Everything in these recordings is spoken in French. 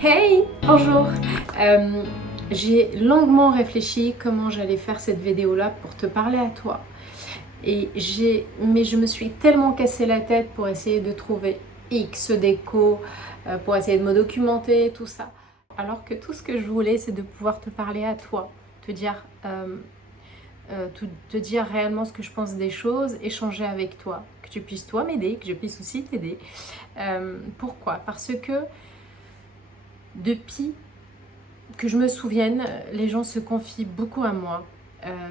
Hey, bonjour. J'ai longuement réfléchi comment j'allais faire cette vidéo-là pour te parler à toi. Mais je me suis tellement cassé la tête pour essayer de trouver X déco, pour essayer de me documenter, tout ça. Alors que tout ce que je voulais, c'est de pouvoir te parler à toi, te dire, te dire réellement ce que je pense des choses, échanger avec toi, que tu puisses toi m'aider, que je puisse aussi t'aider. Pourquoi? Parce que depuis que je me souvienne, les gens se confient beaucoup à moi,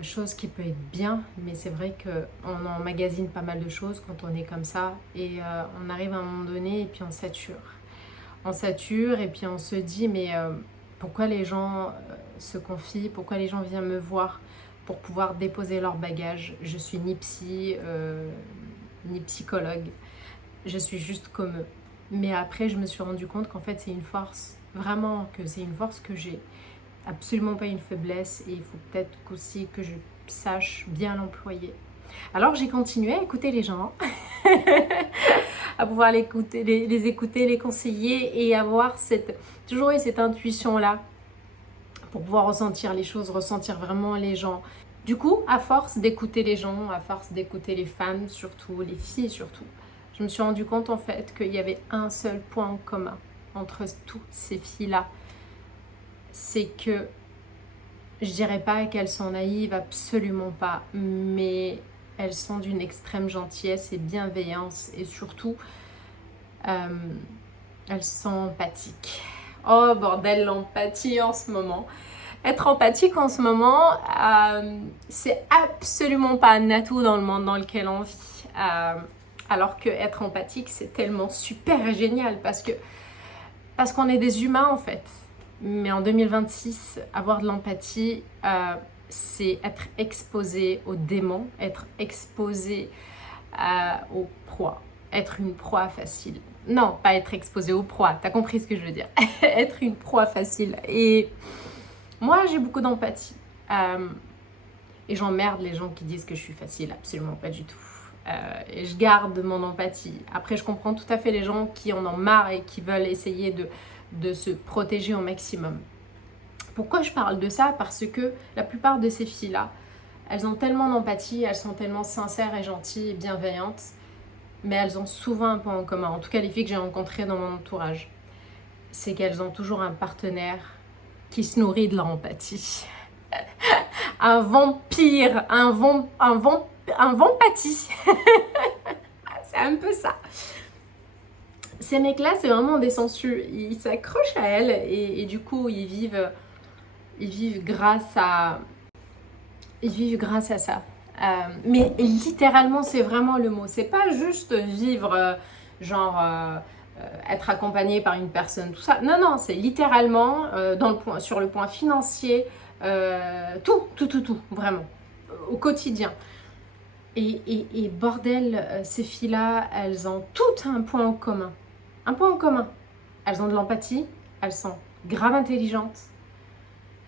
chose qui peut être bien, mais c'est vrai qu'on emmagasine pas mal de choses quand on est comme ça, et on arrive à un moment donné et puis on sature. On sature et puis on se dit mais pourquoi les gens se confient, pourquoi les gens viennent me voir pour pouvoir déposer leur bagage. Je suis ni psy, ni psychologue, je suis juste comme eux. Mais après, je me suis rendu compte qu'en fait, c'est une force, vraiment que c'est une force que j'ai, absolument pas une faiblesse, et il faut peut-être aussi que je sache bien l'employer. Alors j'ai continué à écouter les gens, à pouvoir les écouter, les conseiller et avoir toujours eu cette intuition-là pour pouvoir ressentir les choses, ressentir vraiment les gens. Du coup, à force d'écouter les gens, à force d'écouter les femmes surtout, les filles surtout, je me suis rendu compte en fait qu'il y avait un seul point en commun entre toutes ces filles-là. C'est que je dirais pas qu'elles sont naïves, absolument pas, mais elles sont d'une extrême gentillesse et bienveillance, et surtout elles sont empathiques. Oh bordel, l'empathie en ce moment. Être empathique en ce moment, c'est absolument pas un atout dans le monde dans lequel on vit. Alors que être empathique, c'est tellement super génial parce qu'on est des humains en fait. Mais en 2026, avoir de l'empathie, c'est être exposé aux démons, être exposé aux proies, être une proie facile. Non, pas être exposé aux proies, t'as compris ce que je veux dire. Être une proie facile. Et moi, j'ai beaucoup d'empathie. Et j'emmerde les gens qui disent que je suis facile, absolument pas du tout. Et je garde mon empathie. Après, je comprends tout à fait les gens qui en ont marre et qui veulent essayer de se protéger au maximum. Pourquoi je parle de ça? Parce que la plupart de ces filles-là, elles ont tellement d'empathie, elles sont tellement sincères et gentilles et bienveillantes, mais elles ont souvent un point en commun. En tout cas, les filles que j'ai rencontrées dans mon entourage, c'est qu'elles ont toujours un partenaire qui se nourrit de leur empathie. Un vampire, un vampathie. C'est un peu ça. Ces mecs-là, c'est vraiment des sangsues. Ils s'accrochent à elles et du coup, ils vivent grâce à ça. Mais littéralement, c'est vraiment le mot. C'est pas juste vivre, être accompagné par une personne, tout ça. Non, non, c'est littéralement sur le point financier, tout, vraiment, au quotidien. Et bordel, ces filles-là, elles ont tout un point en commun. Un point en commun. Elles ont de l'empathie, elles sont grave intelligentes,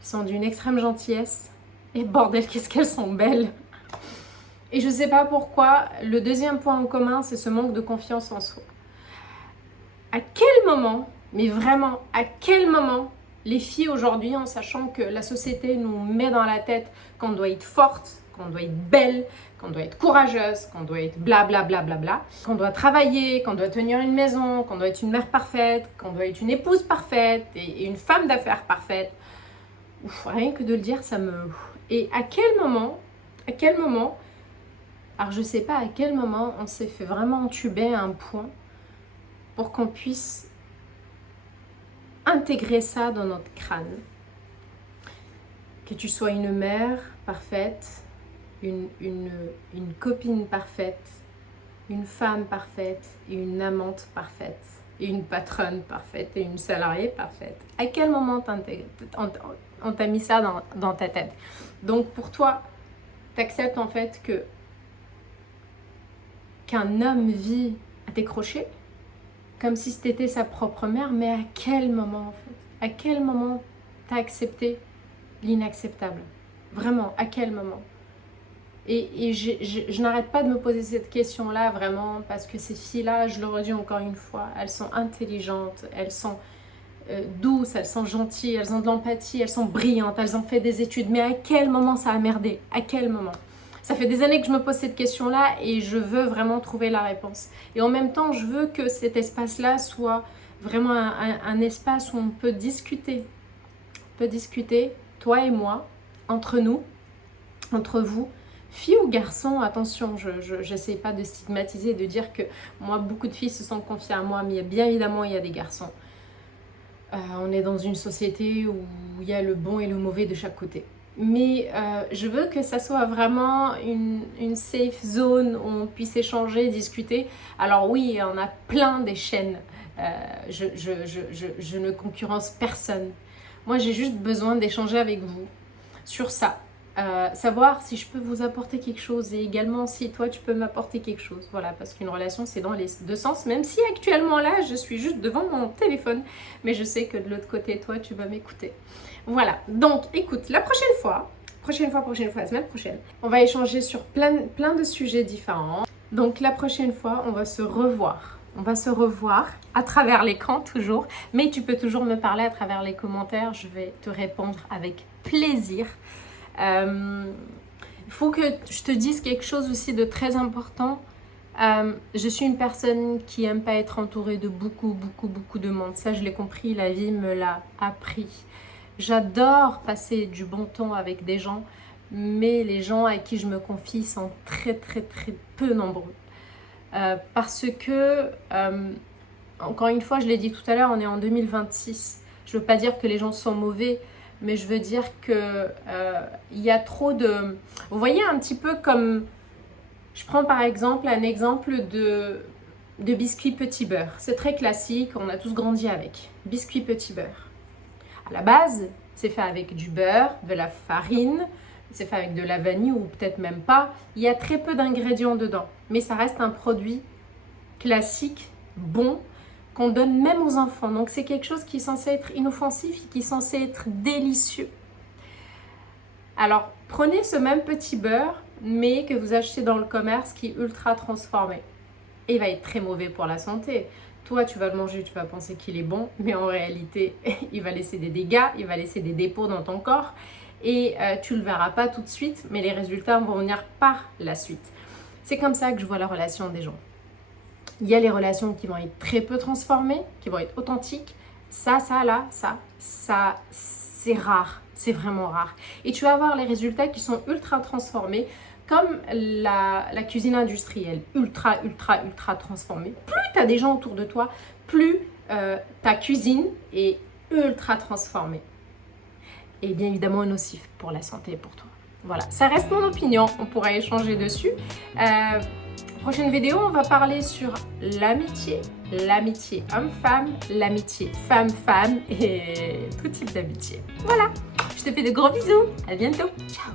elles sont d'une extrême gentillesse. Et bordel, qu'est-ce qu'elles sont belles! Et je sais pas pourquoi, le deuxième point en commun, c'est ce manque de confiance en soi. À quel moment, mais vraiment, à quel moment, les filles aujourd'hui, en sachant que la société nous met dans la tête qu'on doit être forte, qu'on doit être belle, qu'on doit être courageuse, qu'on doit être blablabla, qu'on doit travailler, qu'on doit tenir une maison, qu'on doit être une mère parfaite, qu'on doit être une épouse parfaite et une femme d'affaires parfaite. Ouf, rien que de le dire, ça me... Et à quel moment, alors je sais pas à quel moment on s'est fait vraiment entuber à un point pour qu'on puisse intégrer ça dans notre crâne. Que tu sois une mère parfaite, une copine parfaite, une femme parfaite, et une amante parfaite, et une patronne parfaite, et une salariée parfaite. À quel moment on t'a mis ça dans ta tête? Donc pour toi, t'acceptes en fait qu'un homme vit à tes crochets, comme si c'était sa propre mère, mais à quel moment en fait? À quel moment t'as accepté l'inacceptable? Vraiment, à quel moment? Et je n'arrête pas de me poser cette question-là vraiment, parce que ces filles-là, je le redis encore une fois, elles sont intelligentes, elles sont douces, elles sont gentilles, elles ont de l'empathie, elles sont brillantes, elles ont fait des études. Mais à quel moment ça a merdé? À quel moment? Ça fait des années que je me pose cette question-là et je veux vraiment trouver la réponse. Et en même temps, je veux que cet espace-là soit vraiment un espace où on peut discuter. On peut discuter, toi et moi, entre nous, entre vous. Filles ou garçons, attention, je n'essaie pas de stigmatiser, de dire que moi, beaucoup de filles se sont confiées à moi, mais bien évidemment, il y a des garçons. On est dans une société où il y a le bon et le mauvais de chaque côté. Mais je veux que ça soit vraiment une safe zone où on puisse échanger, discuter. Alors oui, on a plein des chaînes. Je ne concurrence personne. Moi, j'ai juste besoin d'échanger avec vous sur ça. Savoir si je peux vous apporter quelque chose et également si toi tu peux m'apporter quelque chose. Voilà, parce qu'une relation c'est dans les deux sens, même si actuellement là je suis juste devant mon téléphone, mais je sais que de l'autre côté toi tu vas m'écouter. Voilà, donc écoute, la prochaine fois, la semaine prochaine, on va échanger sur plein de sujets différents. Donc la prochaine fois on va se revoir. On va se revoir à travers l'écran toujours, mais tu peux toujours me parler à travers les commentaires, je vais te répondre avec plaisir. Il faut que je te dise quelque chose aussi de très important. Je suis une personne qui n'aime pas être entourée de beaucoup de monde. Ça, je l'ai compris, la vie me l'a appris. J'adore passer du bon temps avec des gens, mais les gens à qui je me confie sont très peu nombreux. Parce que, encore une fois, je l'ai dit tout à l'heure, on est en 2026. Je ne veux pas dire que les gens sont mauvais, mais je veux dire que il y a trop de... Vous voyez un petit peu comme... Je prends par exemple un exemple de biscuit petit beurre. C'est très classique, on a tous grandi avec. Biscuit petit beurre. À la base, c'est fait avec du beurre, de la farine, c'est fait avec de la vanille ou peut-être même pas. Il y a très peu d'ingrédients dedans, mais ça reste un produit classique, bon, qu'on donne même aux enfants. Donc c'est quelque chose qui est censé être inoffensif, qui est censé être délicieux. Alors prenez ce même petit beurre, mais que vous achetez dans le commerce qui est ultra transformé. Et il va être très mauvais pour la santé. Toi, tu vas le manger, tu vas penser qu'il est bon, mais en réalité, il va laisser des dégâts, il va laisser des dépôts dans ton corps. Et tu ne le verras pas tout de suite, mais les résultats vont venir par la suite. C'est comme ça que je vois la relation des gens. Il y a les relations qui vont être très peu transformées, qui vont être authentiques. Ça, c'est rare. C'est vraiment rare. Et tu vas avoir les résultats qui sont ultra transformés, comme la cuisine industrielle, ultra transformée. Plus tu as des gens autour de toi, plus ta cuisine est ultra transformée. Et bien évidemment nocif pour la santé et pour toi. Voilà, ça reste mon opinion, on pourra échanger dessus. Prochaine vidéo, on va parler sur l'amitié homme-femme, l'amitié femme-femme et tout type d'amitié. Voilà, je te fais de gros bisous, à bientôt, ciao.